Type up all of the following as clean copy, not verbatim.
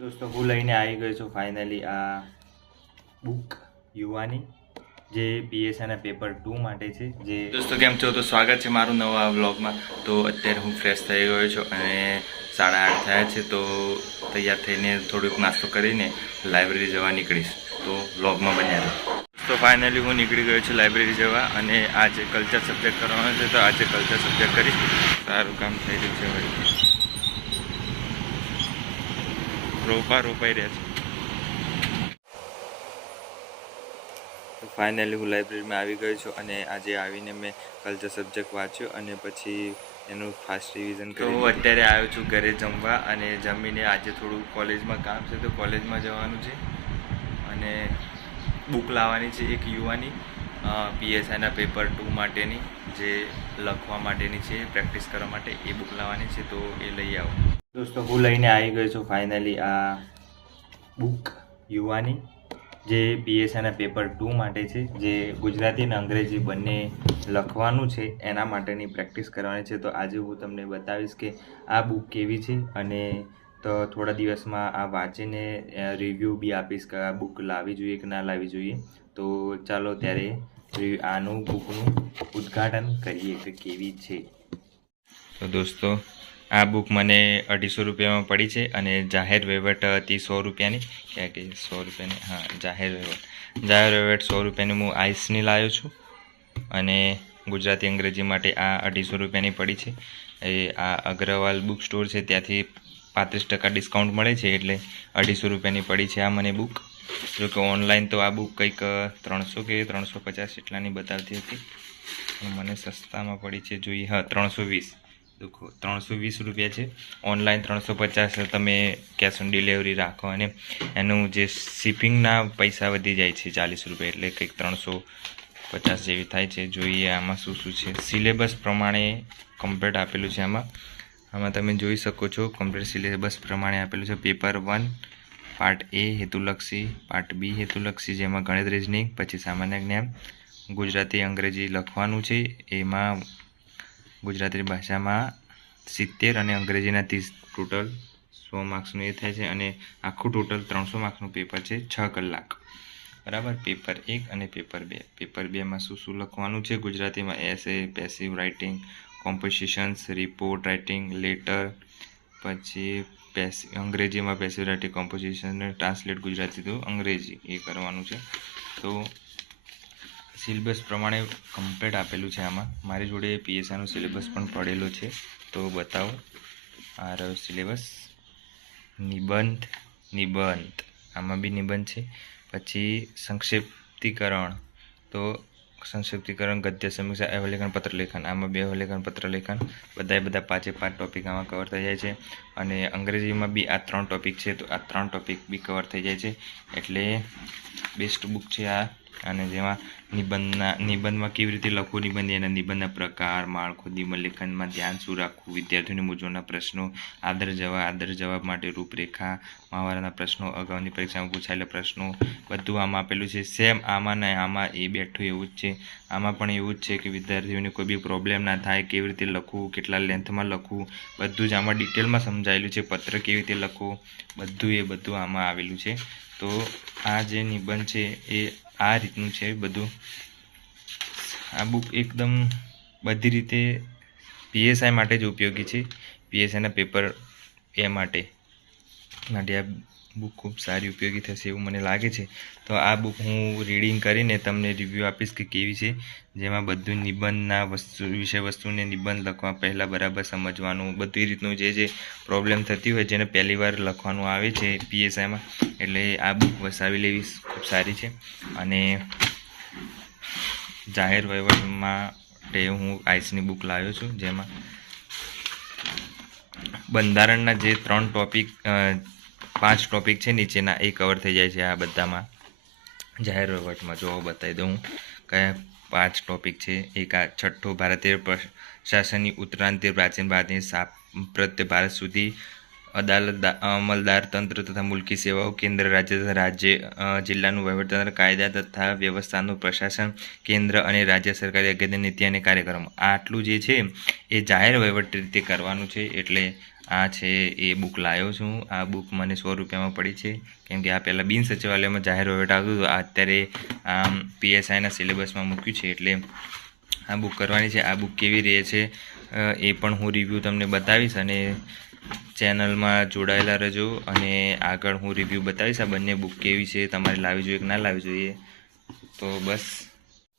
દોસ્તો હું લઈને આવી ગયો છું ફાઇનલી આ બુક યુવાની જે પીએસઆઈના પેપર 2 માટે છે. જે દોસ્તો કેમ છો? તો સ્વાગત છે મારું નવા વ્લોગમાં. તો અત્યારે હું ફ્રેશ થઈ ગયો છું અને 8:30 થયા છે. તો તૈયાર થઈને થોડુંક નાસ્તો કરીને લાઇબ્રેરી જવા નીકળીશ. તો વ્લોગમાં બન્યા રહો. તો ફાઇનલી હું નીકળી ગયો છું લાઇબ્રેરી જવા અને આજે કલ્ચર સબ્જેક્ટ કરવાનો છે. તો આજે કલ્ચર સબ્જેક્ટ કરીશ. સારું કામ થઈ રહ્યું છે ભાઈ. રોપાઈ રહ્યા છે. તો ફાઇનલી હું લાઇબ્રેરીમાં આવી ગયો છું અને આજે આવીને મેં કલ્ચર સબ્જેક્ટ વાંચ્યો અને પછી એનું ફાસ્ટ રિવિઝન કર્યું. હું અત્યારે આવ્યો છું ઘરે જમવા અને જમીને આજે થોડું કોલેજમાં કામ છે તો કોલેજમાં જવાનું છે અને બુક લાવવાની છે એક યુવાની પીએસઆઈના પેપર 2 માટેની, જે લખવા માટેની છે, પ્રેક્ટિસ કરવા માટે એ બુક લાવવાની છે. તો એ લઈ આવો. દોસ્તો હું લઈને આવી ગયો છું ફાઇનલી આ બુક યુવાની જે પીએસઆઈના પેપર 2 માટે છે, જે ગુજરાતી અને અંગ્રેજી બંને લખવાનું છે એના માટેની પ્રેક્ટિસ કરવાની છે. તો આજે હું તમને બતાવીશ કે આ બુક કેવી છે અને તો થોડા દિવસમાં આ વાંચીને રિવ્યૂ બી આપીશ કે આ બુક લાવવી જોઈએ કે ના લાવવી જોઈએ. તો ચાલો ત્યારે આનું બુકનું ઉદ્ઘાટન કરીએ કે કેવી છે. તો દોસ્તો આ બુક મને 250 રૂપિયામાં પડી છે અને જાહેર વહીવટ હતી 100 રૂપિયાની. ક્યાં કે 100 રૂપિયાની? હા, જાહેર વહીવટ 100 રૂપિયાની હું આઈસની લાવ્યો છું અને ગુજરાતી અંગ્રેજી માટે આ 250 રૂપિયાની પડી છે. એ આ અગ્રવાલ બુક સ્ટોર છે ત્યાંથી 35% ડિસ્કાઉન્ટ મળે છે એટલે 250 રૂપિયાની પડી છે આ મને બુક. જો કે ઓનલાઈન તો આ બુક કંઈક 300 કે 350 એટલાની બતાવતી હતી પણ મને સસ્તામાં પડી છે. જોઈએ, હા, 320. દેખો 320 રૂપિયા છે. ઓનલાઈન 350. તમે કેશ ઓન ડિલિવરી રાખો અને એનું જે શિપિંગના પૈસા વધી જાય છે 40 રૂપિયા, એટલે કંઈક 350 જેવી થાય છે. જોઈએ આમાં શું શું છે. સિલેબસ પ્રમાણે કમ્પ્લીટ આપેલું છે. આમાં તમે જોઈ શકો છો કમ્પ્લીટ સિલેબસ પ્રમાણે આપેલું છે. પેપર 1 પાર્ટ A હેતુલક્ષી, પાર્ટ B હેતુલક્ષી જેમાં ગણિત, રીઝનિંગ, પછી સામાન્ય જ્ઞાન, ગુજરાતી અંગ્રેજી લખવાનું છે. એમાં ગુજરાતી ભાષામાં 70 અને અંગ્રેજીના 30, ટોટલ 100 માર્ક્સનું એ થાય છે અને આખું ટોટલ 300 માર્ક્સનું પેપર છે. 6 કલાક, બરાબર. પેપર 1 અને પેપર 2. પેપર 2માં શું શું લખવાનું છે? ગુજરાતીમાં essay, passive writing, compositions, report writing, letter, પછી અંગ્રેજીમાં passive writing, composition, translate Gujarati તો અંગ્રેજી, એ કરવાનું છે. તો સિલેબસ પ્રમાણે કમ્પ્લીટ આપેલું છે. આમાં મારી જોડે પીએસઆઈનો સિલેબસ પણ પડેલો છે તો બતાવો. આ રહ્યો સિલેબસ. નિબંધ આમાં બી નિબંધ છે. પછી સંક્ષિપ્તીકરણ, તો સંક્ષિપ્તીકરણ, ગદ્ય સમીક્ષા, અવલેખન, પત્રલેખન, આમાં 2 અવલેખન, પત્રલેખન, બધા 5 ટોપિક આમાં કવર થઈ જાય છે. અને અંગ્રેજીમાં બી આ 3 ટોપિક છે તો આ 3 ટોપિક બી કવર થઈ જાય છે. એટલે બેસ્ટ બુક છે આ. અને જેમાં નિબંધમાં કેવી રીતે લખવું, એના નિબંધના પ્રકાર, માળખું, નિબંધ લેખનમાં ધ્યાન શું રાખવું, વિદ્યાર્થીઓની મૂંઝવણના પ્રશ્નો, આદર જવાબ માટે રૂપરેખા, મહાવારાના પ્રશ્નો, અગાઉની પરીક્ષામાં પૂછાયેલા પ્રશ્નો, બધું આમાં આપેલું છે. સેમ આમાં ને આમાં એ બેઠું એવું જ છે. આમાં પણ એવું જ છે કે વિદ્યાર્થીઓને કોઈ બી પ્રોબ્લેમ ના થાય, કેવી રીતે લખવું, કેટલા લેન્થમાં લખવું, બધું જ આમાં ડિટેલમાં સમજાયેલું છે. પત્ર કેવી રીતે લખવું, બધું આમાં આવેલું છે. તો આ જે નિબંધ છે એ આ રીતનું છે બધું. આ બુક એકદમ બધી રીતે પીએસઆઈ માટે જ ઉપયોગી છે. પીએસઆઈના પેપર 2 માટે આ બુક ખૂબ સારી ઉપયોગી થશે એવું મને લાગે છે. તો આ બુક હું રીડિંગ કરીને તમને રિવ્યૂ આપીશ કે કેવી છે, જેમાં બધું નિબંધના વિષય વસ્તુને નિબંધ લખવા પહેલાં બરાબર સમજવાનું, બધી રીતનું જે પ્રોબ્લેમ થતી હોય, જેને પહેલી વાર લખવાનું આવે છે પીએસઆઈમાં, એટલે આ બુક વસાવી લેવી ખૂબ સારી છે. અને જાહેર વહીવટ માટે હું આઈસની બુક લાવ્યો છું, જેમાં બંધારણના જે 3 ટોપિક 5 ટોપિક છે નીચેના, એ કવર થઈ જાય છે આ બધામાં. જાહેર વહીવટમાં જો બતાવી દઉં કયા 5 ટોપિક છે. એક આ છઠ્ઠો, ભારતીય પ્રશાસનની ઉત્તરાંતિય પ્રાચીન ભારતની સાંપ્રત્ય ભારત સુધી અદાલત, અમલદાર તંત્ર તથા મુલકી સેવાઓ, કેન્દ્ર રાજ્ય તથા જિલ્લાનું વહીવટતંત્ર, કાયદા તથા વ્યવસ્થાનું પ્રશાસન, કેન્દ્ર અને રાજ્ય સરકારી અગત્યની નીતિ અને કાર્યક્રમો. આટલું જે છે એ જાહેર વહીવટ રીતે કરવાનું છે. એટલે આ છે એ બુક લાવ્યો છું. આ બુક મને 100 રૂપિયામાં પડી છે, કેમ કે આ પહેલાં બિન સચિવાલયમાં જાહેર વહીવટ આવતું હતું. આ અત્યારે PSIના સિલેબસમાં મૂક્યું છે, એટલે આ બુક કરવાની છે. આ બુક કેવી રહે છે એ પણ હું રિવ્યૂ તમને બતાવીશ, અને ચેનલમાં જોડાયેલા રહેજો, અને આગળ હું રિવ્યૂ બતાવીશ આ બંને બુક કેવી છે, તમારે લાવવી જોઈએ કે ના લાવવી જોઈએ.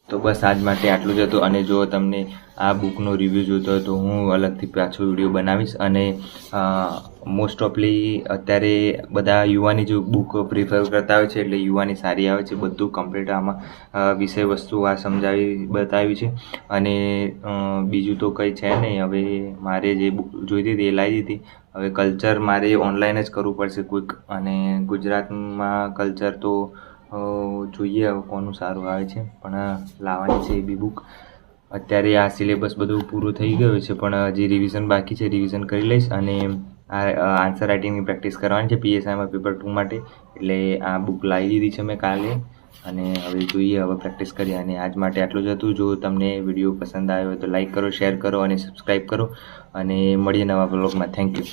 તો બસ આજ માટે આટલું જ હતું. અને જો તમને આ બુકનો રિવ્યૂ જોઈતો હોય તો હું અલગથી પાછો વિડીયો બનાવીશ. અને મોસ્ટ ઓફલી અત્યારે બધા યુવાની જ બુક પ્રિફર કરતા હોય છે, એટલે યુવાની સારી આવે છે. બધું કમ્પ્લીટ આમાં વિષય વસ્તુ આ બતાવી છે. અને બીજું તો કંઈ છે નહીં. હવે મારે જે બુક જોઈતી હતી એ લાવી દીધી. હવે કલ્ચર મારે ઓનલાઈન જ કરવું પડશે કોઈક, અને ગુજરાતમાં કલ્ચર તો જોઈએ હવે કોનું સારું આવે છે, પણ લાવવાની છે એ બી બુક. અત્યારે આ સિલેબસ બધું પૂરું થઈ ગયું છે, પણ હજી રિવિઝન બાકી છે, રિવિઝન કરી લઈશ. અને આ આન્સર રાઇટિંગની પ્રેક્ટિસ કરવાની છે PSIમાં પેપર 2 માટે, એટલે આ બુક લાવી દીધી છે મેં કાલે. અને હવે જોઈએ, હવે પ્રેક્ટિસ કરીએ. અને આજ માટે આટલું જ હતું. જો તમને વિડીયો પસંદ આવ્યો હોય તો લાઈક કરો, શેર કરો અને સબસ્ક્રાઈબ કરો. અને મળીએ નવા બ્લોગમાં. Thank you.